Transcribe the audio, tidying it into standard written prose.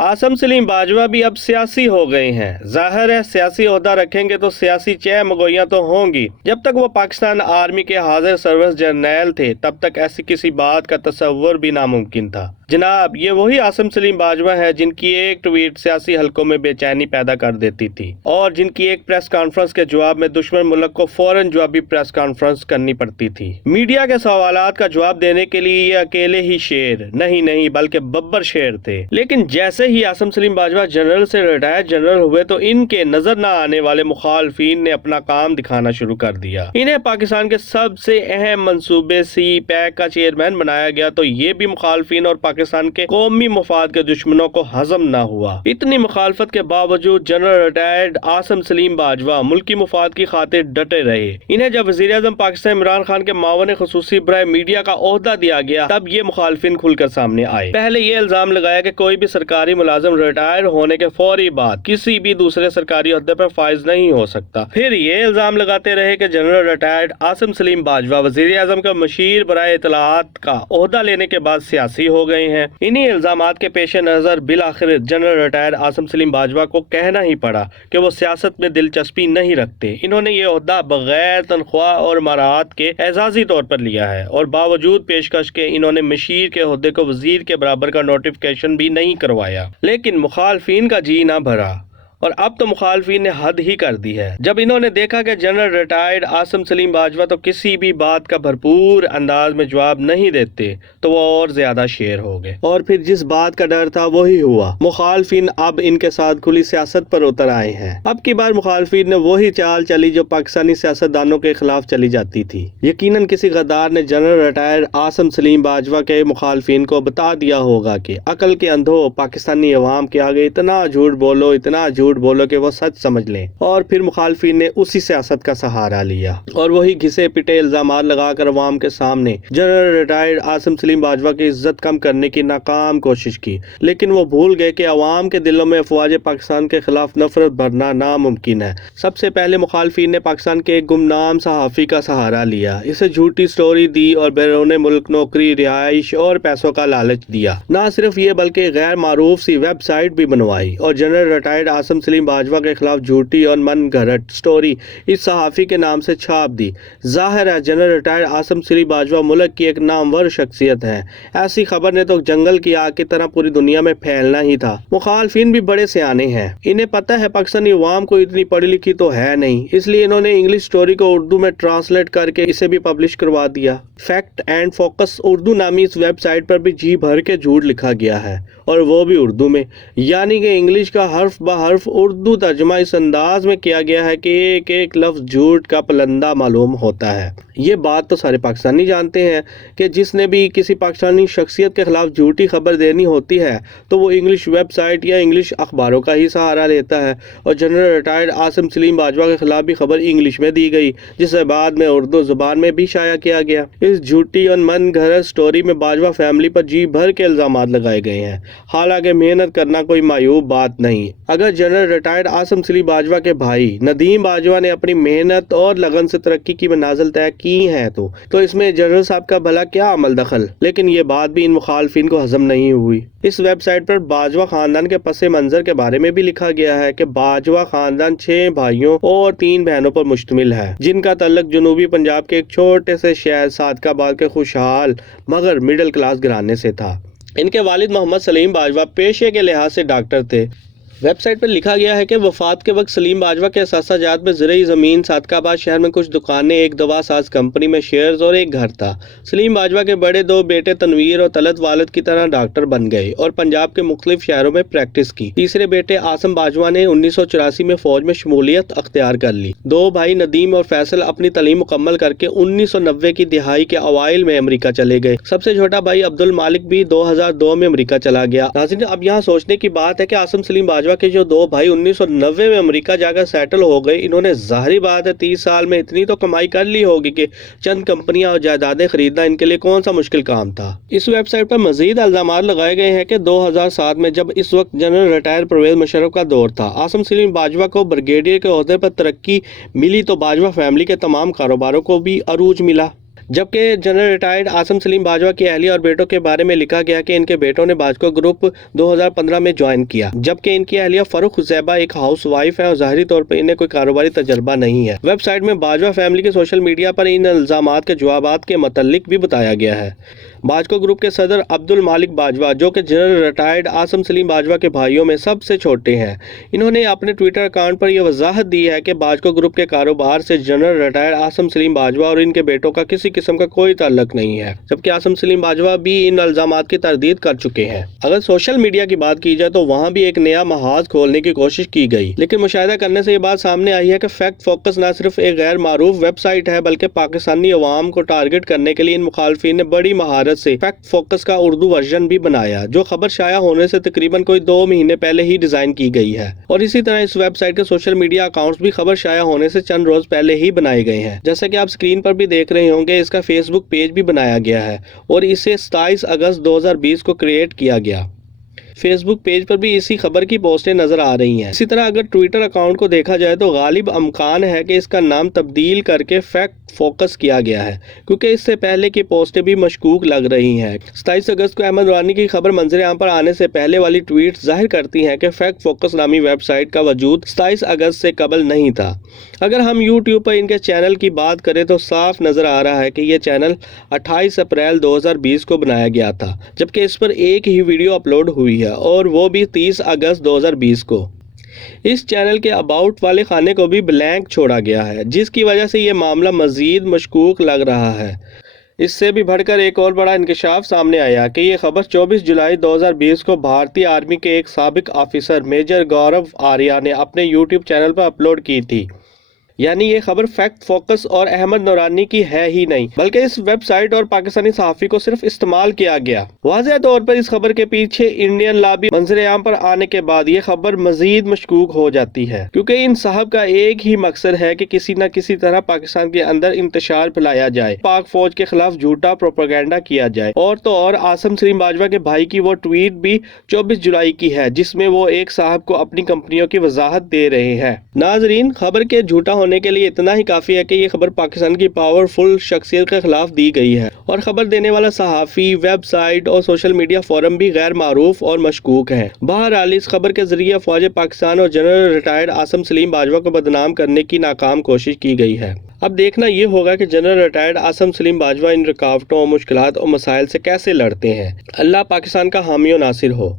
आसम सलीम बाजवा भी अब सियासी हो गए हैं। जाहिर है सियासी ओहदा रखेंगे तो सियासी चहमगोइयां तो होंगी। जब तक वो पाकिस्तान आर्मी के हाजिर सर्विस जर्नैल थे तब तक ऐसी किसी बात का तस्वुर भी नामुमकिन था। जनाब, ये वही आसम सलीम बाजवा है जिनकी एक ट्वीट सियासी हलकों में बेचैनी पैदा कर देती थी और जिनकी एक प्रेस कॉन्फ्रेंस के जवाब में दुश्मन मुल्क को फौरन जवाबी प्रेस कॉन्फ्रेंस करनी पड़ती थी। मीडिया के सवालात का जवाब देने के लिए ये अकेले ही शेर नहीं बल्कि बब्बर शेर थे। लेकिन जैसे ही आसम सलीम बाजवा जनरल से रिटायर्ड जनरल हुए तो इनके नजर न आने वाले मुखालफिन ने अपना काम दिखाना शुरू कर दिया। इन्हें पाकिस्तान के सबसे अहम मंसूबे सी पैक का चेयरमैन बनाया गया तो ये भी मुखालफिन और पाकिस्तान के कौमी मफाद के दुश्मनों को हजम न हुआ। इतनी मुखालफत के बावजूद जनरल रिटायर्ड आसम सलीम बाजवा मुल्की मफाद की खातिर डटे रहे। इन्हें जब वज़ीर आज़म पाकिस्तान इमरान खान के मावन खुसूसी बराए मीडिया का ओहदा दिया गया तब ये मुखालफिन खुलकर सामने आए। पहले ये इल्जाम लगाया कि कोई भी सरकारी मुलाजिम रिटायर होने के फौरी बाद किसी भी दूसरे सरकारी ओहदे पर फाइज नहीं हो सकता। फिर ये इल्जाम लगाते रहे कि जनरल रिटायर्ड आसम सलीम बाजवा वज़ीर आज़म का मशीर बराए इत्तलाआत का ओहदा लेने के बाद सियासी हो गए हैं। इन्हीं इल्जामात के पेश नजर बिल आखिर जनरल रिटायर्ड आसम सलीम बाजवा को कहना ही पड़ा कि वो सियासत में दिलचस्पी नहीं रखते। इन्होंने ये ओहदा बगैर तनख्वाह और मराहत के एजाजी तौर पर लिया है और बावजूद पेशकश के इन्होंने मशीर के ओहदे को वजीर के बराबर का नोटिफिकेशन भी नहीं करवाया। लेकिन मुखालफिन का जी ना भरा और अब तो मुखालफिन ने हद ही कर दी है। जब इन्होंने देखा कि जनरल रिटायर्ड आसम सलीम बाजवा तो किसी भी बात का भरपूर अंदाज में जवाब नहीं देते तो वो और ज्यादा शेर हो गए और फिर जिस बात का डर था वही हुआ। मुखालफिन अब इनके साथ खुली सियासत पर उतर आए हैं। अब की बार मुखालफिन ने वही चाल चली जो पाकिस्तानी सियासतदानों के खिलाफ चली जाती थी। यकीनन किसी गद्दार ने जनरल रिटायर्ड आसम सलीम बाजवा के मुखालफिन को बता दिया होगा कि अकल के अंधो पाकिस्तानी अवाम के आगे इतना झूठ बोलो कि वो सच समझ लें। और फिर मुखालफिन ने उसी सियासत का सहारा लिया और वही घिसे पिटे इल्जामात लगाकर अवाम के सामने जनरल रिटायर्ड आसम सलीम बाजवा की इज्जत कम करने की नाकाम कोशिश की। लेकिन वो भूल गए कि अवाम के दिलों में अफवाज पाकिस्तान के खिलाफ नफरत भरना नामुमकिन है। सबसे पहले मुखालफिन ने पाकिस्तान के एक गुमनाम सहाफी का सहारा लिया, इसे झूठी स्टोरी दी और बैरून मुल्क नौकरी, रिहाइश और पैसों का लालच दिया। ना सिर्फ ये बल्कि गैर मारूफ सी वेबसाइट भी बनवाई और जनरल रिटायर्ड आसम सलीम बाजवा के खिलाफ झूठी और मन घड़त स्टोरी इस सहाफी के नाम से छाप दी। जाहिर है जनरल रिटायर्ड आसम सलीम बाजवा मुल्क की एक नामवर शख्सियत है। ऐसी खबर ने तो जंगल की आग की तरह पूरी दुनिया में फैलना ही था। मुखालफिन भी बड़े सियाने हैं, इन्हें पता है पाकिस्तानी अवाम को इतनी पढ़ी लिखी तो है नहीं, इसलिए इन्होंने इंग्लिश स्टोरी को उर्दू में ट्रांसलेट करके इसे भी पब्लिश करवा दिया। फैक्ट एंड फोकस उर्दू नामी इस वेबसाइट पर भी जी भर के झूठ लिखा गया है और वो भी उर्दू में, यानी कि इंग्लिश का हर्फ ब हर्फ उर्दू तर्जुमा इस अंदाज में किया गया है कि एक एक लफ्ज झूठ का पलंदा मालूम होता है। ये बात तो सारे पाकिस्तानी जानते हैं कि जिसने भी किसी पाकिस्तानी शख्सियत के खिलाफ झूठी खबर देनी होती है तो वो इंग्लिश वेबसाइट या इंग्लिश अखबारों का ही सहारा लेता है। और जनरल रिटायर्ड आसम सलीम बाजवा के खिलाफ भी खबर इंग्लिश में दी गई, जिसे बाद में उर्दू जुबान में भी शाया किया गया। इस झूठी और मन घड़त स्टोरी में बाजवा फैमिली पर जी भर के इल्जामात लगाए गए हैं। हालांकि मेहनत करना कोई मायूब बात नहीं। अगर जनरल रिटायर्ड आसम सलीम बाजवा के भाई नदीम बाजवा ने अपनी मेहनत और लगन से तरक्की की मनाजिल तय की है तो इसमें जनरल साहब का भला क्या अमल दखल। लेकिन ये बात भी इन मुखालफिन को हजम नहीं हुई। इस वेबसाइट पर बाजवा खानदान के पस मंजर के बारे में भी लिखा गया है कि बाजवा खानदान 6 भाइयों और 3 बहनों पर मुश्तमिल है, जिनका तल्लुक जनूबी पंजाब के एक छोटे से शहर सादकाबाद के खुशहाल मगर मिडिल क्लास घराने से था। इनके वालिद मोहम्मद सलीम बाजवा पेशे के लिहाज से डॉक्टर थे। वेबसाइट पर लिखा गया है कि वफात के वक्त सलीम बाजवा के असासाजात में ज़राई ज़मीन, सादकाबाद शहर में कुछ दुकानें, एक दवा साज कंपनी में शेयर्स और एक घर था। सलीम बाजवा के बड़े 2 बेटे तनवीर और तलत वालिद की तरह डॉक्टर बन गए और पंजाब के मुख्तलिफ शहरों में प्रैक्टिस की। तीसरे बेटे आसम बाजवा ने 1984 में फौज में शमूलियत अख्तियार कर ली। 2 भाई नदीम और फैसल अपनी तालीम मुकम्मल करके 1990 की दिहाई के अवाइल में अमरीका चले गए। सबसे छोटा भाई अब्दुल मालिक भी 2002 में अमरीका चला गया। नाज़रीन, अब यहाँ सोचने की बात है कि आसम सलीम बाजवा के जो 2 भाई 1990 में अमेरिका जाकर सेटल हो गए, इन्होंने जाहिर बात है 30 साल में इतनी तो कमाई कर ली होगी कि चंद कंपनियां और जायदादें खरीदना इनके लिए कौन सा मुश्किल काम था। इस वेबसाइट पर मजीद इल्जामात लगाए गए हैं कि 2007 में जब इस वक्त जनरल रिटायर परवेज मुशर्रफ का दौर था, आसम सलीम बाजवा को ब्रिगेडियर के ओहदे पर तरक्की मिली तो बाजवा फैमिली के तमाम कारोबारों को भी अरूज मिला। जबकि जनरल रिटायर्ड आसम सलीम बाजवा की अहलिया और बेटों के बारे में लिखा गया कि इनके बेटों ने बाजवा ग्रुप 2015 में ज्वाइन किया, जबकि इनकी अहलिया फरूख हुसैबा एक हाउस वाइफ है और ज़ाहिरी तौर पर इन्हें कोई कारोबारी तजर्बा नहीं है। वेबसाइट में बाजवा फैमिली के सोशल मीडिया पर इन इल्जामात के जवाबात के मतलब भी बताया गया है। बाजवा ग्रुप के सदर अब्दुल मालिक बाजवा, जो कि जनरल रिटायर्ड आसम सलीम बाजवा के भाइयों में सबसे छोटे हैं, इन्होंने अपने ट्विटर अकाउंट पर यह वजाहत दी है कि बाजवा ग्रुप के कारोबार से जनरल रिटायर्ड आसम सलीम बाजवा और इनके बेटों का किसी किस्म का कोई ताल्लुक नहीं है, जबकि आसम सलीम बाजवा भी इन इल्जामात की तरदीद कर चुके हैं। अगर सोशल मीडिया की बात की जाए तो वहाँ भी एक नया महाज खोलने की कोशिश की गई, लेकिन मुशाहिदा करने से ये बात सामने आई है कि फैक्ट फोकस न सिर्फ एक गैर मारूफ वेबसाइट है, बल्कि पाकिस्तानी अवाम को टारगेट करने के लिए इन मुखालफिन ने बड़ी महारत से फैक्ट फोकस का उर्दू वर्जन भी बनाया, जो खबर शाया होने से तकरीबन कोई 2 महीने पहले ही डिजाइन की गई है। और इसी तरह इस वेबसाइट के सोशल मीडिया अकाउंट्स भी खबर शाया होने से चंद रोज पहले ही बनाए गए हैं। जैसा कि आप स्क्रीन पर भी देख रहे होंगे, इसका फेसबुक पेज भी बनाया गया है और इसे 27 अगस्त 2020 को क्रिएट किया गया। फेसबुक पेज पर भी इसी खबर की पोस्टें नजर आ रही हैं। इसी तरह अगर ट्विटर अकाउंट को देखा जाए तो गालिब अमकान है कि इसका नाम तब्दील करके फैक्ट फोकस किया गया है, क्योंकि इससे पहले की पोस्टें भी मशकूक लग रही हैं। 27 अगस्त को अहमद नूरानी की खबर मंजर आम पर आने से पहले वाली ट्वीट जाहिर करती हैं कि फैक्ट फोकस नामी वेबसाइट का वजूद 27 अगस्त से कबल नहीं था। अगर हम यूट्यूब पर इनके चैनल की बात करें तो साफ नजर आ रहा है कि यह चैनल 28 अप्रैल 2020 को बनाया गया था, जबकि इस पर एक ही वीडियो अपलोड हुई है और वो भी 30 अगस्त 2020 को। इस चैनल के अबाउट वाले खाने को भी ब्लैंक छोड़ा गया है, जिसकी वजह से ये मामला मजीद मशकूक लग रहा है। इससे भी बढ़कर एक और बड़ा इंकशाफ सामने आया कि ये खबर 24 जुलाई 2020 को भारतीय आर्मी के एक साबिक ऑफिसर मेजर गौरव आर्या ने अपने यूट्यूब चैनल पर अपलोड की थी। यानी ये खबर फैक्ट फोकस और अहमद नूरानी की है ही नहीं, बल्कि इस वेबसाइट और पाकिस्तानी सहाफ़ी को सिर्फ इस्तेमाल किया गया। वाज़ेह तौर पर इस खबर के पीछे इंडियन लॉबी मंजर आम पर आने के बाद ये खबर मजीद मशकूक हो जाती है, क्योंकि इन साहब का एक ही मकसद है कि किसी न किसी तरह पाकिस्तान के अंदर इंतशार फैलाया जाए, पाक फौज के खिलाफ झूठा प्रोपेगेंडा किया जाए। और तो और आसम सलीम बाजवा के भाई की वो ट्वीट भी 24 जुलाई की है, जिसमें वो एक साहब को अपनी कंपनियों की वजाहत दे रहे हैं। नाजरीन, खबर के झूठा होने के लिए इतना ही काफी है कि ये खबर पाकिस्तान की पावरफुल शख्सियत के खिलाफ दी गई है और खबर देने वाला सहाफ़ी, वेबसाइट और सोशल मीडिया फोरम भी गैर मारूफ और मशकूक है। बहरहाल इस खबर के जरिए फौज पाकिस्तान और जनरल रिटायर्ड आसम सलीम बाजवा को बदनाम करने की नाकाम कोशिश की गई है। अब देखना ये होगा कि जनरल रिटायर्ड आसम सलीम बाजवा इन रुकावटों, मुश्किलात और मसाइल से कैसे लड़ते हैं। अल्लाह पाकिस्तान का हामी और नासिर हो।